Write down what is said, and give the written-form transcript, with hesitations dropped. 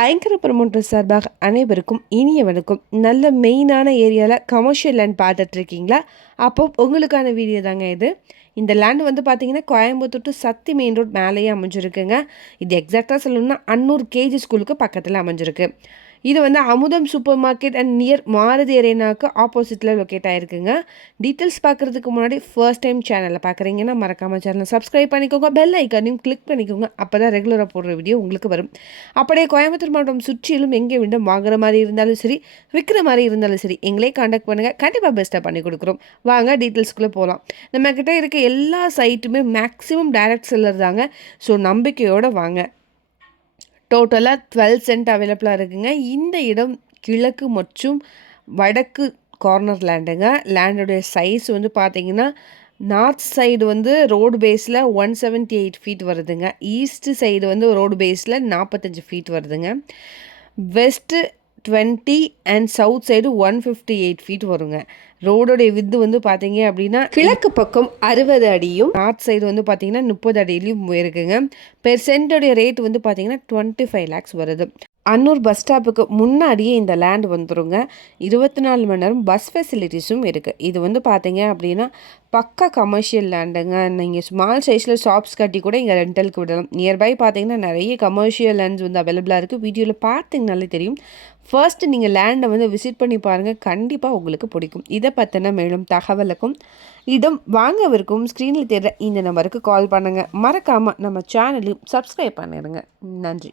Anchor promoter சார்பாக அனைவருக்கும் இனிய வணக்கம். நல்ல மெயினான ஏரியாவில் கமர்ஷியல் லேண்ட் பார்த்துட்ருக்கீங்களா? அப்போ உங்களுக்கான வீடியோ தாங்க இது. இந்த லேண்ட் வந்து பார்த்தீங்கன்னா Coimbatore to Sathy main road மேலேயே அமைஞ்சிருக்குங்க. இது எக்ஸாக்டாக சொல்லணும்னா அன்னூர் கேஜி ஸ்கூலுக்கு பக்கத்தில் அமைஞ்சிருக்கு. இது வந்து Amudham super market and near Maruti அரேனாவுக்கு ஆப்போசிட்டில் லொக்கேட் ஆகிருக்குங்க. டீட்டெயில்ஸ் பார்க்குறதுக்கு முன்னாடி ஃபர்ஸ்ட் டைம் சேனலில் பார்க்குறீங்கன்னா மறக்காமல் சேனலை சப்ஸ்கிரைப் பண்ணிக்கோங்க, பெல் ஐக்கானையும் கிளிக் பண்ணிக்கோங்க. அப்போ தான் ரெகுலராக போடுற வீடியோ உங்களுக்கு வரும். அப்படியே கோயம்புத்தூர் மாவட்டம் சுற்றிலும் எங்கே விண்டும் வாங்குற மாதிரி இருந்தாலும் சரி, விற்கிற மாதிரி இருந்தாலும் சரி, எங்களே காண்டாக்ட் பண்ணுங்கள். கண்டிப்பாக பெஸ்ட்டாக பண்ணி கொடுக்குறோம். வாங்க டீட்டெயில்ஸ்குள்ளே போகலாம். நம்மக்கிட்ட இருக்க எல்லா சைட்டுமே மேக்ஸிமம் டைரக்ட் செல்லர் தாங்க. ஸோ நம்பிக்கையோடு வாங்க. டோட்டலாக 12 சென்ட் அவைலபிளாக இருக்குங்க. இந்த இடம் கிழக்கு மற்றும் வடக்கு கார்னர் லேண்டுங்க. லேண்டுடைய சைஸ் வந்து பார்த்திங்கன்னா நார்த் சைடு வந்து ரோடு பேஸில் 178 ஃபீட் வருதுங்க. ஈஸ்ட்டு சைடு வந்து ரோடு பேஸில் 45 ஃபீட் வருதுங்க. West 20 and south side 158 feet வருங்க. ரோடோடைய வித்து வந்து பார்த்தீங்க அப்படின்னா கிழக்கு பக்கம் 60 அடியும் நார்த் சைடு வந்து பார்த்தீங்கன்னா 30 அடியிலையும் இருக்குங்க. பெர் சென்டோடைய ரேட் வந்து பார்த்தீங்கன்னா 25 lakhs வருது. அன்னூர் பஸ் ஸ்டாப்புக்கு முன்னாடியே இந்த லேண்ட் வந்துருங்க. 24 மணி நேரம் பஸ் ஃபெசிலிட்டிஸும் இருக்குது. இது வந்து பார்த்தீங்க அப்படின்னா பக்கா கமர்ஷியல் லேண்டுங்க. நீங்கள் ஸ்மால் சைஸில் ஷாப்ஸ் கட்டி கூட இங்கே ரெண்டலுக்கு விடலாம். நியர்பை பார்த்தீங்கன்னா நிறைய கமர்ஷியல் லேண்ட்ஸ் வந்து அவைலபிளாக இருக்குது. வீடியோவில் பார்த்தீங்கனாலே தெரியும். ஃபர்ஸ்ட்டு நீங்கள் லேண்டை வந்து விசிட் பண்ணி பாருங்கள், கண்டிப்பாக உங்களுக்கு பிடிக்கும். இதை பற்றின மேலும் தகவலுக்கும் இடம் வாங்கவிருக்கும் ஸ்க்ரீனில் தெரிகிற இந்த நம்பருக்கு கால் பண்ணுங்கள். மறக்காமல் நம்ம சேனலையும் சப்ஸ்கிரைப் பண்ணிடுங்க. நன்றி.